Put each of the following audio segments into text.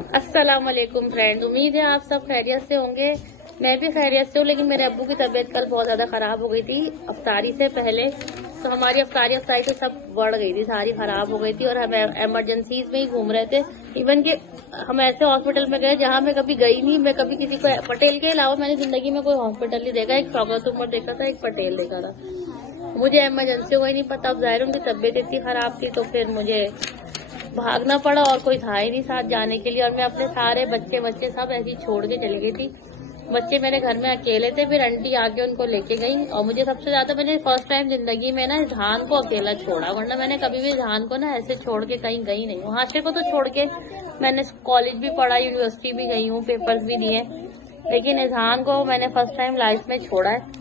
अस्सलाम वालेकुम फ्रेंड्स, उम्मीद है आप सब खैरियत से होंगे। मैं भी खैरियत से हूँ, लेकिन मेरे अब्बू की तबीयत कल बहुत ज्यादा खराब हो गई थी अफ्तारी से पहले। तो हमारी अफ्तारी तो सब बढ़ गई थी, सारी खराब हो गई थी और हम इमरजेंसीज में ही घूम रहे थे। इवन कि हम ऐसे हॉस्पिटल में गए जहाँ मैं कभी गई नहीं। मैं कभी किसी को पटेल के अलावा मैंने जिंदगी में कोई हॉस्पिटल नहीं देखा। एक शौकत उमर देखा था, एक पटेल देखा था। मुझे इमरजेंसी को ही नहीं पता। अब जाहिर उनकी तबीयत इतनी खराब थी तो फिर मुझे भागना पड़ा और कोई था ही नहीं साथ जाने के लिए। और मैं अपने सारे बच्चे सब ऐसे ही छोड़ के चली गई थी। बच्चे मेरे घर में अकेले थे, फिर आंटी आके उनको लेके गई। और मुझे सबसे ज्यादा, मैंने फर्स्ट टाइम जिंदगी में ना इजहान को अकेला छोड़ा, वरना मैंने कभी भी इजहान को ना ऐसे छोड़ के कहीं गई नहीं हूँ। हाशिर को तो छोड़ के मैंने कॉलेज भी पढ़ा, यूनिवर्सिटी भी गई हूँ, पेपर्स भी दिए, लेकिन इजहान को मैंने फर्स्ट टाइम लाइफ में छोड़ा है।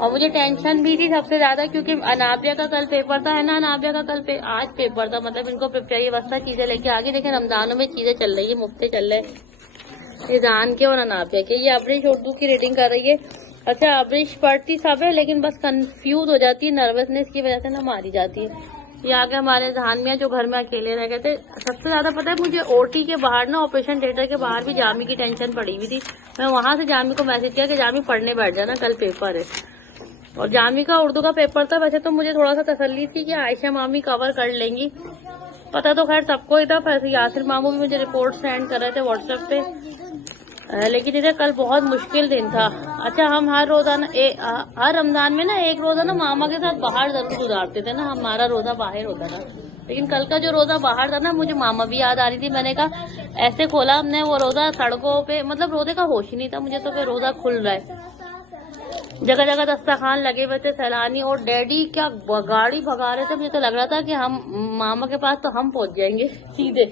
और मुझे टेंशन भी थी सबसे ज्यादा, क्योंकि अनाबिया का कल पेपर था, है ना। अनाबिया का आज पेपर था, मतलब इनको प्रिपेयर व्यवस्था चीजें लेके आगे। लेकिन रमजानों में चीजें चल रही है, मुफ्ते चल रहे इजान के और अनाबिया के। ये अबरिश उर्दू की रीडिंग कर रही है। अच्छा, अबरिश पढ़ती सब है, लेकिन बस कंफ्यूज हो जाती है, नर्वसनेस की वजह से ना मारी जाती है। ये आगे हमारे जहान में जो घर में अकेले रह गए थे। सबसे ज्यादा पता है मुझे ओटी के बाहर ना, ऑपरेशन थिएटर के बाहर भी जामी की टेंशन पड़ी हुई थी। मैं वहां से जामी को मैसेज किया कि जामी पढ़ने बैठ जाना, कल पेपर है। और जामी का उर्दू का पेपर था। वैसे तो मुझे थोड़ा सा तसल्ली थी कि आयशा मामी कवर कर लेंगी, पता तो खैर सबको ही था। फिर यासिर मामू भी मुझे रिपोर्ट सेंड कर रहे थे व्हाट्सएप पे। लेकिन इधर कल बहुत मुश्किल दिन था। अच्छा, हम हर रोजाना हर रमजान में ना एक रोजा ना मामा के साथ बाहर जरूर गुजारते थे ना, हमारा रोजा बाहर होता था। लेकिन कल का जो रोजा बाहर था ना, मुझे मामा भी याद आ रही थी। मैंने कहा ऐसे खोला हमने वो रोजा सड़कों पे, मतलब रोजे का होश ही नहीं था मुझे तो फिर रोजा खुल रहा है। जगह जगह दस्तरखान लगे हुए थे, सैलानी और डैडी क्या गाड़ी भगा रहे थे। मुझे तो लग रहा था कि हम मामा के पास तो हम पहुंच जाएंगे सीधे।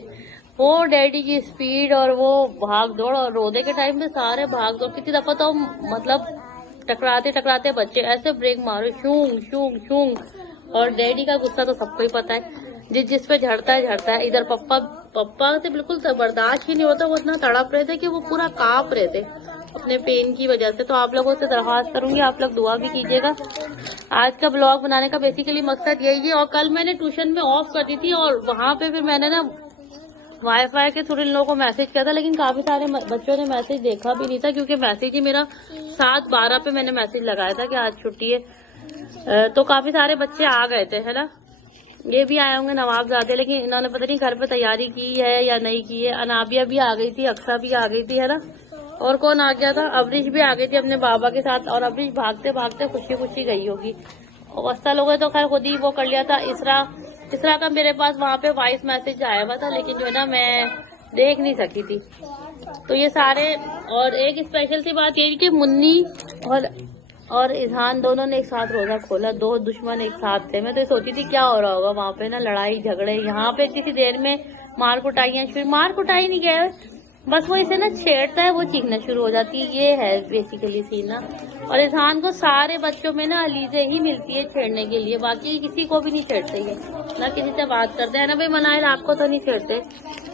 वो डैडी की स्पीड और वो भाग दौड़, और रोदे के टाइम पे सारे भाग दौड़। कितनी दफा तो मतलब टकराते बच्चे ऐसे ब्रेक मारो, शूंग शूंग शूंग। और डैडी का गुस्सा तो सबको ही पता है, जिस पे झड़ता है। इधर पप्पा से बिल्कुल बर्दाश्त ही नहीं होता। वो इतना तड़प रहे थे कि वो पूरा कांप रहे थे अपने पेन की वजह से। तो आप लोगों से दरख्वास्त करूंगी, आप लोग दुआ भी कीजिएगा। आज का ब्लॉग बनाने का बेसिकली मकसद यही है। और कल मैंने ट्यूशन में ऑफ कर दी थी, और वहां पे फिर मैंने ना वाईफाई के थ्रू इन लोगों को मैसेज किया था, लेकिन काफी सारे बच्चों ने मैसेज देखा भी नहीं था, क्योंकि मैसेज ही मेरा 7:12 पे मैंने मैसेज लगाया था कि आज छुट्टी है। तो काफी सारे बच्चे आ गए थे, है ना। ये भी आए होंगे नवाबजादे, लेकिन इन्होंने पता नहीं घर पे तैयारी की है या नहीं की है। अनाबिया भी आ गई थी, अक्सा भी आ गई थी, है ना। और कौन आ गया था, अबरिश भी आ गई थी अपने बाबा के साथ। और अबरिश भागते भागते खुशी खुशी गई होगी। और वस्ता लोगों तो खैर खुद ही वो कर लिया था। इसरा का मेरे पास वहां पे वॉइस मैसेज आया हुआ था, लेकिन जो है ना मैं देख नहीं सकी थी। तो ये सारे, और एक स्पेशल सी बात ये कि मुन्नी और इजहान दोनों ने एक साथ रोजा खोला। दो दुश्मन एक साथ थे। मैं तो सोची थी क्या हो रहा होगा वहां पे ना, लड़ाई झगड़े। यहाँ पे किसी देर में मार कुटाई नहीं गए, बस वो इसे ना छेड़ता है, वो चीखना शुरू हो जाती है। ये है बेसिकली सीन ना। और इजहान को सारे बच्चों में ना अलीजे ही मिलती है छेड़ने के लिए, बाकी किसी को भी नहीं छेड़ते ये, ना किसी से बात करते हैं ना। भाई मनाइल आपको तो नहीं छेड़ते।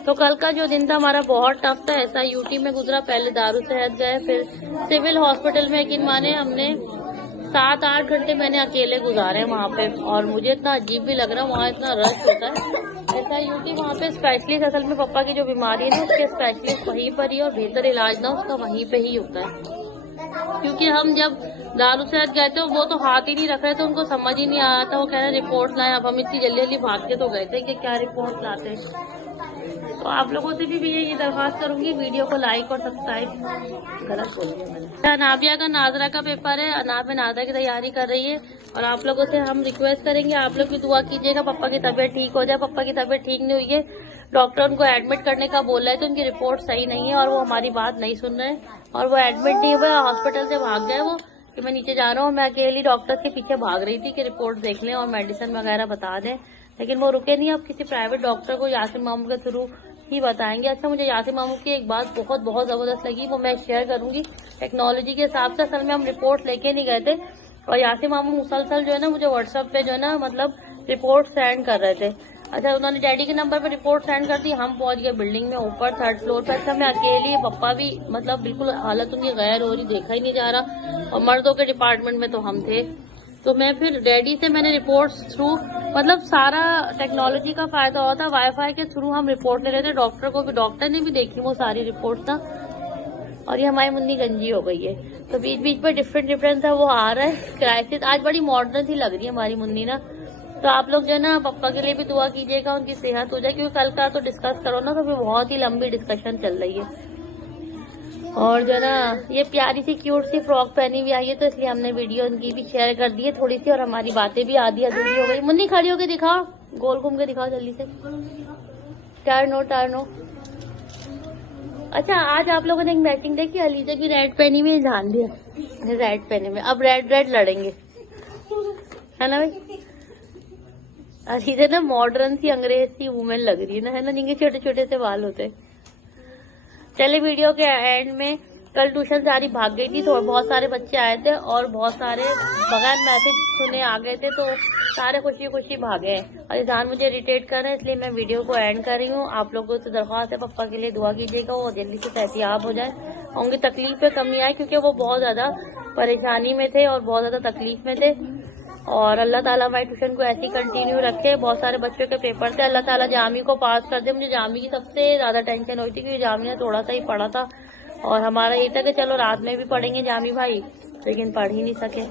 तो कल का जो दिन था हमारा बहुत टफ था। ऐसा यूटी में गुजरा, पहले दारू सेहत गए, फिर सिविल हॉस्पिटल में। यकीन माने हमने 7-8 घंटे मैंने अकेले गुजारे वहाँ पे। और मुझे इतना अजीब भी लग रहा है, वहाँ इतना रश होता है। ऐसा यूटी वहाँ पे स्पेशलिस्ट, असल में पापा की जो बीमारी है ना उसके स्पेशलिस्ट वहीं पर ही, और बेहतर इलाज ना उसका वहीं पे ही होता है। क्योंकि हम जब दारू सेहत गए थे वो तो हाथ ही नहीं रख रहे थे, उनको समझ ही नहीं आया था। वो कह रहे रिपोर्ट लाए। अब हम इतनी जल्दी भाग के तो गए थे कि क्या रिपोर्ट लाते। तो आप लोगों से भी यही दरख्वास्त करूंगी, वीडियो को लाइक और सब्सक्राइब। गलत बोल दिया मैंने। अनाबिया का नाजरा का पेपर है, अनाब नाजरा की तैयारी कर रही है। और आप लोगों से हम रिक्वेस्ट करेंगे, आप लोग भी दुआ कीजिएगा पापा की तबीयत ठीक हो जाए। पापा की तबीयत ठीक नहीं हुई है, डॉक्टर उनको एडमिट करने का बोल रहे थे, उनकी रिपोर्ट सही नहीं है और वो हमारी बात नहीं सुन रहे हैं। और वो एडमिट नहीं हुए, हॉस्पिटल से भाग गए वो कि मैं नीचे जा रहा हूँ। मैं अकेली डॉक्टर के पीछे भाग रही थी कि रिपोर्ट देख लें और मेडिसिन वगैरह बता दें, लेकिन वो रुके नहीं। अब किसी प्राइवेट डॉक्टर को यासिर मामू के थ्रू ही बताएंगे। अच्छा, मुझे यासिर मामू की एक बात बहुत जबरदस्त लगी, वो मैं शेयर करूंगी। टेक्नोलॉजी के हिसाब से असल में हम रिपोर्ट लेके नहीं गए थे, और यासिर मामू मुसलसल जो है ना मुझे व्हाट्सएप पे जो है ना मतलब रिपोर्ट सेंड कर रहे थे। अच्छा, उन्होंने डैडी के नंबर पे रिपोर्ट सेंड कर दी। हम पहुंच गए बिल्डिंग में ऊपर 3rd फ्लोर पे। अच्छा, मैं अकेली, पप्पा भी मतलब बिल्कुल हालत उनकी गैर हो रही, देखा ही नहीं जा रहा। और मर्दों के डिपार्टमेंट में तो हम थे। तो मैं फिर डैडी से मैंने रिपोर्ट्स थ्रू, मतलब सारा टेक्नोलॉजी का फायदा होता है, वाईफाई के थ्रू हम रिपोर्ट ले रहे थे। डॉक्टर ने भी देखी वो सारी रिपोर्ट ना। और ये हमारी मुन्नी गंजी हो गई है, तो बीच बीच में डिफरेंट है वो आ रहा है क्राइसिस। आज बड़ी मॉडर्न सी लग रही है हमारी मुन्नी ना। तो आप लोग जो है ना पापा के लिए भी दुआ कीजिएगा, उनकी सेहत हो जाए, क्योंकि कल का तो डिस्कस करो ना तो फिर बहुत ही लंबी डिस्कशन चल रही है। और जो है ना ये प्यारी सी क्यूट सी फ्रॉक पहनी हुई आई है, तो इसलिए हमने वीडियो उनकी भी शेयर कर दी है थोड़ी सी, और हमारी बातें भी आधी अधूरी हो गई। मुन्नी खड़ी होकर दिखाओ, गोल घूम के दिखाओ जल्दी से, टर्न। अच्छा, आज आप लोगों ने एक मैचिंग देखी, अलीजा भी रेड पहनी हुई है, जान भी रेड पहने में। अब रेड लड़ेंगे, है ना भाई। अलीजा ना मॉडर्न सी अंग्रेज सी वुमेन लग रही है ना, है ना, जिनके छोटे छोटे से बाल होते हैं। चले वीडियो के एंड में, कल ट्यूशन सारी भाग गई थी, तो बहुत सारे बच्चे आए थे और बहुत सारे बगैर मैसेज सुने आ गए थे, तो सारे खुशी भागे हैं। और इजान मुझे इरिटेट कर रहे हैं, इसलिए मैं वीडियो को एंड कर रही हूँ। आप लोगों से दरख्वास्त है, पापा के लिए दुआ कीजिएगा, वो जल्दी से सेहतियाब हो जाए, उनकी तकलीफ पे कमी आए, क्योंकि वो बहुत ज्यादा परेशानी में थे और बहुत ज्यादा तकलीफ में थे। और अल्लाह ताला हमारी ट्यूशन को ऐसी कंटिन्यू रखे। बहुत सारे बच्चों के पेपर थे, अल्लाह ताला जामी को पास कर दे। मुझे जामी की सबसे ज्यादा टेंशन हुई थी, क्योंकि जामी ने थोड़ा सा ही पढ़ा था, और हमारा ये था कि चलो रात में भी पढ़ेंगे जामी भाई, लेकिन पढ़ ही नहीं सके।